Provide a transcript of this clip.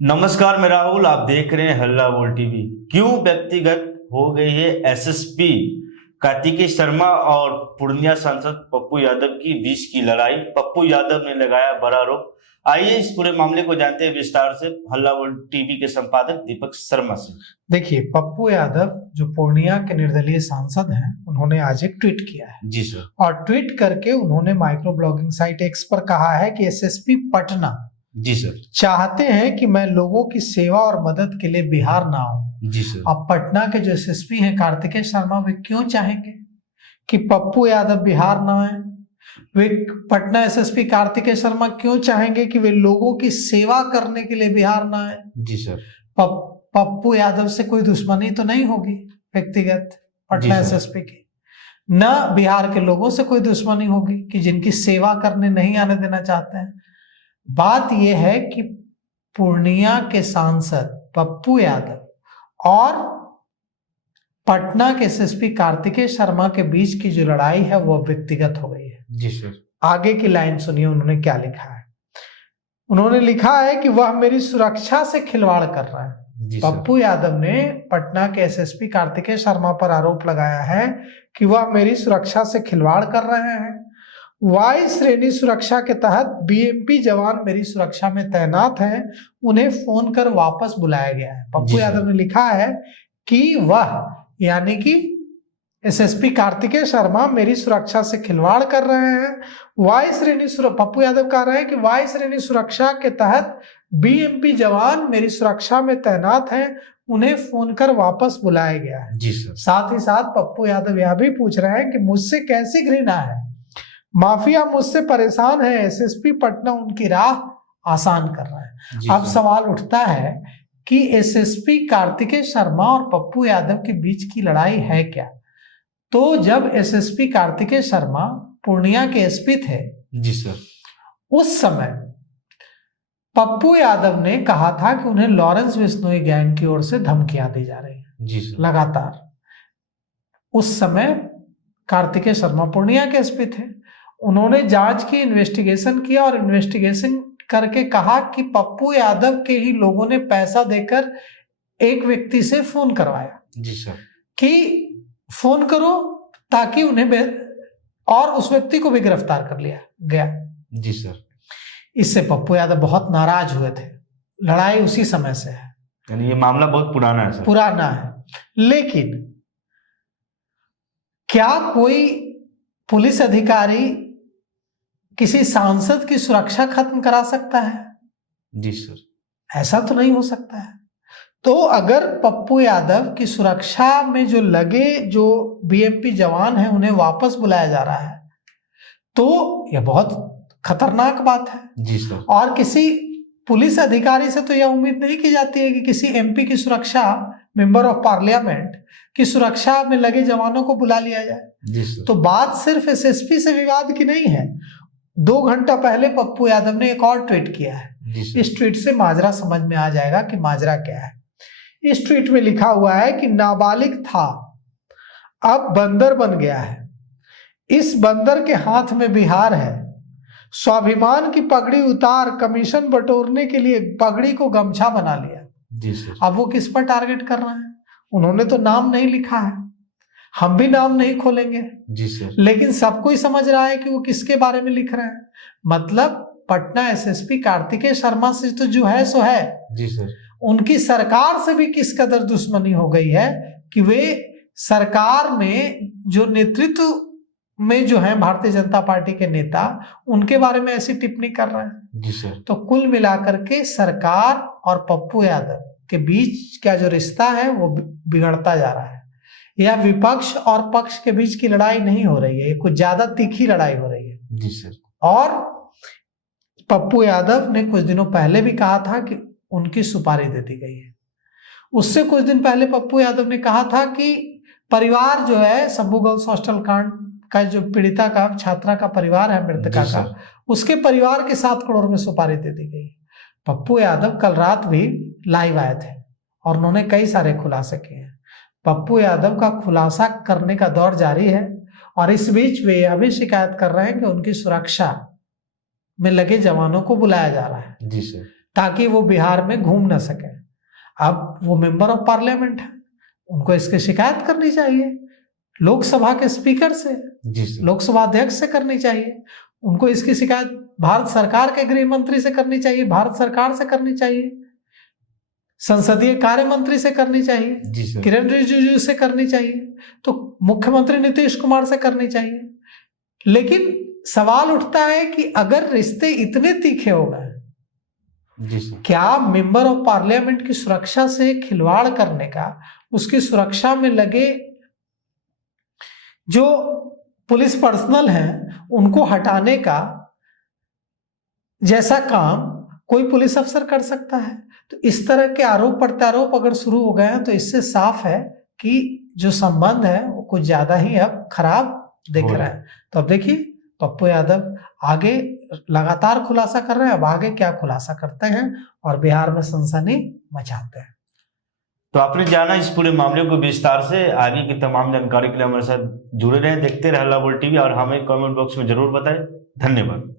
नमस्कार, मैं राहुल। आप देख रहे हैं हल्ला बोल टीवी। क्यों व्यक्तिगत हो गई है एसएसपी कार्तिकेय शर्मा और पूर्णिया सांसद पप्पू यादव की बीच की लड़ाई? पप्पू यादव ने लगाया बड़ा आरोप। आइए इस पूरे मामले को जानते हैं विस्तार से हल्ला बोल टीवी के संपादक दीपक शर्मा से। देखिए, पप्पू यादव जो पूर्णिया के निर्दलीय सांसद हैं, उन्होंने आज एक ट्वीट किया है। जी सर। और ट्वीट करके उन्होंने माइक्रो ब्लॉगिंग साइट एक्स पर कहा है कि एसएसपी पटना जी सर चाहते हैं कि मैं लोगों की सेवा और मदद के लिए बिहार ना आऊं। जी सर। अब पटना के जो एसएसपी हैं कार्तिकेय शर्मा, वे क्यों चाहेंगे कि पप्पू यादव बिहार ना आए? वे पटना एसएसपी कार्तिकेय शर्मा क्यों चाहेंगे कि वे लोगों की सेवा करने के लिए बिहार ना आए? जी सर। पप्पू यादव से कोई दुश्मनी तो नहीं होगी व्यक्तिगत पटना एसएसपी की, न बिहार के लोगों से कोई दुश्मनी होगी कि जिनकी सेवा करने नहीं आने देना चाहते हैं। बात यह है कि पूर्णिया के सांसद पप्पू यादव और पटना के एसएसपी कार्तिकेय शर्मा के बीच की जो लड़ाई है वो व्यक्तिगत हो गई है। जी सर। आगे की लाइन सुनिए, उन्होंने क्या लिखा है। उन्होंने लिखा है कि वह मेरी सुरक्षा से खिलवाड़ कर रहा है। पप्पू यादव ने पटना के एसएसपी कार्तिकेय शर्मा पर आरोप लगाया है कि वह मेरी सुरक्षा से खिलवाड़ कर रहे हैं। वाई श्रेणी सुरक्षा के तहत बीएमपी जवान मेरी सुरक्षा में तैनात हैं, उन्हें फोन कर वापस बुलाया गया है। पप्पू यादव ने लिखा है कि वह यानी कि एसएसपी कार्तिकेय शर्मा मेरी सुरक्षा से खिलवाड़ कर रहे हैं। वाई श्रेणी पप्पू यादव कह रहे हैं कि वाई श्रेणी सुरक्षा के तहत बीएमपी जवान मेरी सुरक्षा में तैनात हैं, उन्हें फोन कर वापस बुलाया गया है। जी सर। साथ ही साथ पप्पू यादव यह भी पूछ रहे हैं कि मुझसे कैसी घृणा है, माफिया मुझसे परेशान है, एसएसपी पटना उनकी राह आसान कर रहा है। अब सवाल उठता है कि एसएसपी कार्तिकेय शर्मा और पप्पू यादव के बीच की लड़ाई है क्या? तो जब एसएसपी कार्तिकेय शर्मा पूर्णिया के एसपी थे, जी सर, उस समय पप्पू यादव ने कहा था कि उन्हें लॉरेंस बिश्नोई गैंग की ओर से धमकियां दी जा रही हैं। जी सर। लगातार उस समय कार्तिकेय शर्मा पूर्णिया के एसपी थे। उन्होंने जांच की, इन्वेस्टिगेशन किया और इन्वेस्टिगेशन करके कहा कि पप्पू यादव के ही लोगों ने पैसा देकर एक व्यक्ति से फोन करवाया। जी सर। कि फोन करो ताकि उन्हें और उस व्यक्ति को भी गिरफ्तार कर लिया गया। जी सर। इससे पप्पू यादव बहुत नाराज हुए थे। लड़ाई उसी समय से है, यानी ये मामला बहुत पुराना है सर। पुराना है। लेकिन क्या कोई पुलिस अधिकारी किसी सांसद की सुरक्षा खत्म करा सकता है? जी सर। ऐसा तो नहीं हो सकता है। तो अगर पप्पू यादव की सुरक्षा में जो लगे जो बीएमपी जवान हैं उन्हें वापस बुलाया जा रहा है, तो यह बहुत खतरनाक बात है। जी सर। और किसी पुलिस अधिकारी से तो यह उम्मीद नहीं की जाती है कि किसी एमपी की सुरक्षा, मेंबर ऑफ पार्लियामेंट की सुरक्षा में लगे जवानों को बुला लिया जाए। जी सर। तो बात सिर्फ एसएसपी से विवाद की नहीं है। 2 घंटा पहले पप्पू यादव ने एक और ट्वीट किया है। इस ट्वीट से माजरा समझ में आ जाएगा कि माजरा क्या है। इस ट्वीट में लिखा हुआ है कि नाबालिग था, अब बंदर बन गया है, इस बंदर के हाथ में बिहार है, स्वाभिमान की पगड़ी उतार, कमीशन बटोरने के लिए पगड़ी को गमछा बना लिया। जी सर। अब वो किस पर टारगेट कर रहे हैं? उन्होंने तो नाम नहीं लिखा है, हम भी नाम नहीं खोलेंगे। जी सर। लेकिन सबको ही समझ रहा है कि वो किसके बारे में लिख रहे हैं। मतलब पटना एसएसपी कार्तिकेय शर्मा से तो जो है सो है। जी सर। उनकी सरकार से भी किस कदर दुश्मनी हो गई है कि वे सरकार में जो नेतृत्व में जो है भारतीय जनता पार्टी के नेता, उनके बारे में ऐसी टिप्पणी कर रहे हैं। जी सर। तो कुल मिलाकर के सरकार और पप्पू यादव के बीच का जो रिश्ता है वो बिगड़ता जा रहा है। यह विपक्ष और पक्ष के बीच की लड़ाई नहीं हो रही है, ये कुछ ज्यादा तीखी लड़ाई हो रही है। जी सर। और पप्पू यादव ने कुछ दिनों पहले भी कहा था कि उनकी सुपारी दे दी गई है। उससे कुछ दिन पहले पप्पू यादव ने कहा था कि परिवार जो है शंभू गर्ल्स हॉस्टल कांड का, जो पीड़िता का, छात्रा का परिवार है, मृतका का, उसके परिवार के 7 करोड़ में सुपारी दे दी गई। पप्पू यादव कल रात भी लाइव आए थे और उन्होंने कई सारे खुलासे किए हैं। पप्पू यादव का खुलासा करने का दौर जारी है और इस बीच वे यह भी शिकायत कर रहे हैं कि उनकी सुरक्षा में लगे जवानों को बुलाया जा रहा है। जी सर। ताकि वो बिहार में घूम ना सके। अब वो मेंबर ऑफ पार्लियामेंट है, उनको इसकी शिकायत करनी चाहिए लोकसभा के स्पीकर से, जी सर। लोकसभा अध्यक्ष से करनी चाहिए, उनको इसकी शिकायत भारत सरकार के गृह मंत्री से करनी चाहिए, भारत सरकार से करनी चाहिए, संसदीय कार्य मंत्री से करनी चाहिए, जी सर। किरण रिजिजू से करनी चाहिए, तो मुख्यमंत्री नीतीश कुमार से करनी चाहिए। लेकिन सवाल उठता है कि अगर रिश्ते इतने तीखे हो गए, जी सर। क्या मेंबर ऑफ पार्लियामेंट की सुरक्षा से खिलवाड़ करने का, उसकी सुरक्षा में लगे जो पुलिस पर्सनल हैं उनको हटाने का जैसा काम कोई पुलिस अफसर कर सकता है? तो इस तरह के आरोप प्रत्यारोप अगर शुरू हो गए हैं तो इससे साफ है कि जो संबंध है वो कुछ ज्यादा ही अब खराब दिख रहा है। तो अब देखिए पप्पू यादव आगे लगातार खुलासा कर रहे हैं, अब आगे क्या खुलासा करते हैं और बिहार में सनसनी मचाते हैं। तो आपने जाना इस पूरे मामले को विस्तार से। आगे की तमाम जानकारी के लिए हमारे साथ जुड़े रहे, देखते रहे हल्ला बोल टीवी और हमें कमेंट बॉक्स में जरूर बताएं। धन्यवाद।